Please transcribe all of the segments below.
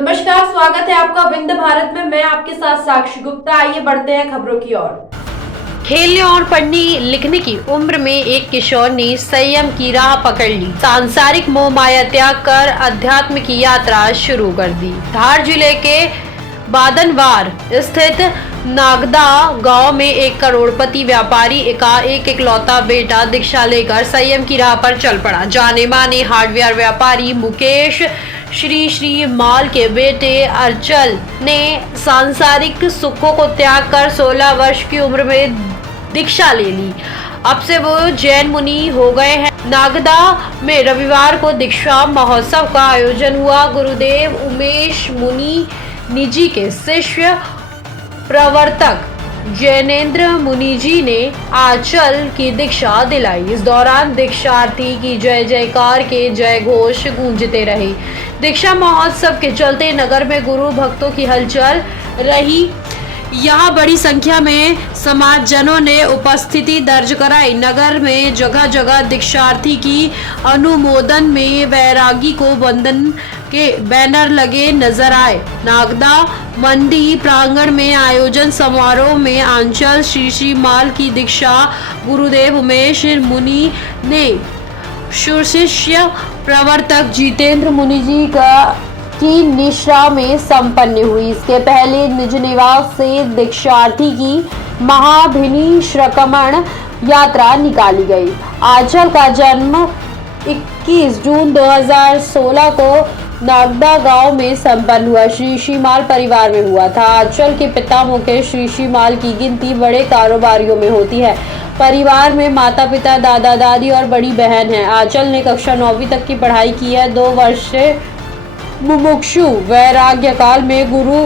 नमस्कार, स्वागत है आपका विंध्य भारत में। मैं आपके साथ साक्षी गुप्ता। आइए बढ़ते हैं खबरों की ओर। खेलने और पढ़ने लिखने की उम्र में एक किशोर ने संयम की राह पकड़ ली। सांसारिक मोह माया त्याग कर अध्यात्म की यात्रा शुरू कर दी। धार जिले के बादनवार स्थित नागदा गांव में एक करोड़पति व्यापारी का एक इकलौता बेटा दीक्षा लेकर संयम की राह पर चल पड़ा। जाने माने हार्डवेयर व्यापारी मुकेश श्री माल के बेटे अर्चल ने सांसारिक सुखों को त्याग कर 16 वर्ष की उम्र में दीक्षा ले ली। अब से वो जैन मुनि हो गए हैं। नागदा में रविवार को दीक्षा महोत्सव का आयोजन हुआ। गुरुदेव उमेश मुनि निजी के शिष्य प्रवर्तक जैनेन्द्र मुनि जी ने आंचल की दीक्षा दिलाई। इस दौरान दीक्षार्थी की जय जयकार के जय घोष गूंजते रहे। दीक्षा महोत्सव के चलते नगर में गुरु भक्तों की हलचल रही। यहाँ बड़ी संख्या में समाजजनों ने उपस्थिति दर्ज कराई। नगर में जगह जगह दीक्षार्थी की अनुमोदन में वैरागी को वंदन के बैनर लगे नजर आए। नागदा मंडी प्रांगण में आयोजन समारोह में आंचल श्री माल की दीक्षा गुरुदेव उमेश मुनि ने शिष्य प्रवर्तक जितेंद्र मुनि जी की निश्रा में संपन्न हुई। इसके पहले निज निवास से दीक्षार्थी की महाभिनी श्रकमण यात्रा निकाली गई। आंचल का जन्म 21 जून 2016 को नागदा गांव में संपन्न हुआ। श्री माल परिवार में हुआ था। आंचल के पिता मुकेश श्री माल की गिनती बड़े कारोबारियों में होती है। परिवार में माता पिता, दादा दादी और बड़ी बहन है। आंचल ने कक्षा 9वीं तक की पढ़ाई की है। 2 वर्ष से मुमुक्षु वैराग्य काल में गुरु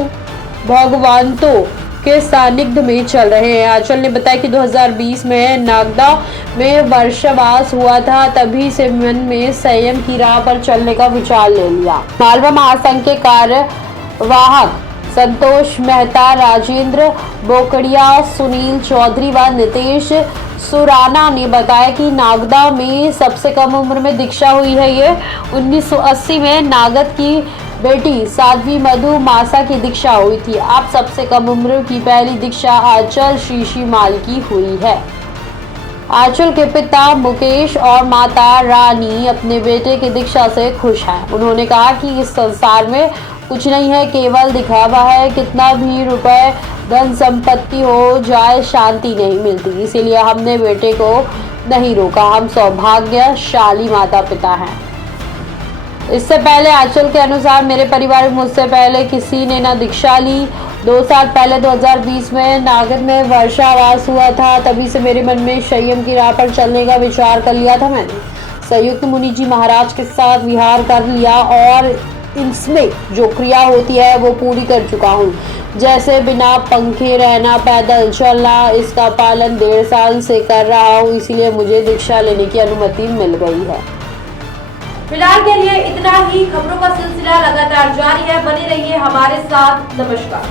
भगवंतों के सानिध्य में चल रहे हैं। आंचल ने बताया कि 2020 में नागदा में वर्षावास हुआ था। तभी से मन में संयम की राह पर चलने का विचार ले लिया। मालवा महासंघ के कार्यवाहक संतोष मेहता, राजेंद्र बोकड़िया, सुनील चौधरी व नितेश सुराना ने बताया कि नागदा में सबसे कम उम्र में दीक्षा हुई है। ये 1980 में नागद की बेटी साध्वी मधु मासा की दीक्षा हुई थी। अब सबसे कम उम्र की पहली दीक्षा आंचल श्री माल की हुई है। आंचल के पिता मुकेश और माता रानी अपने बेटे की दीक्षा से खुश हैं। उन्होंने कहा कि इस संसार में कुछ नहीं है, केवल दिखावा है। कितना भी रुपए धन संपत्ति हो जाए, शांति नहीं मिलती। इसीलिए हमने बेटे को नहीं रोका। हम सौभाग्यशाली माता पिता हैं। इससे पहले आंचल के अनुसार मेरे परिवार में मुझसे पहले किसी ने न दीक्षा ली। 2 साल पहले 2020 में नागद में वर्षावास हुआ था। तभी से मेरे मन में संयम की राह पर चलने का विचार कर लिया था। मैंने संयुक्त मुनि जी महाराज के साथ विहार कर लिया और इसमें जो क्रिया होती है वो पूरी कर चुका हूँ। जैसे बिना पंखे रहना, पैदल चलना, इसका पालन 1.5 साल से कर रहा हूँ। इसीलिए मुझे दीक्षा लेने की अनुमति मिल गई है। फिलहाल के लिए इतना ही। खबरों का सिलसिला लगातार जारी है। बने रहिए हमारे साथ। नमस्कार।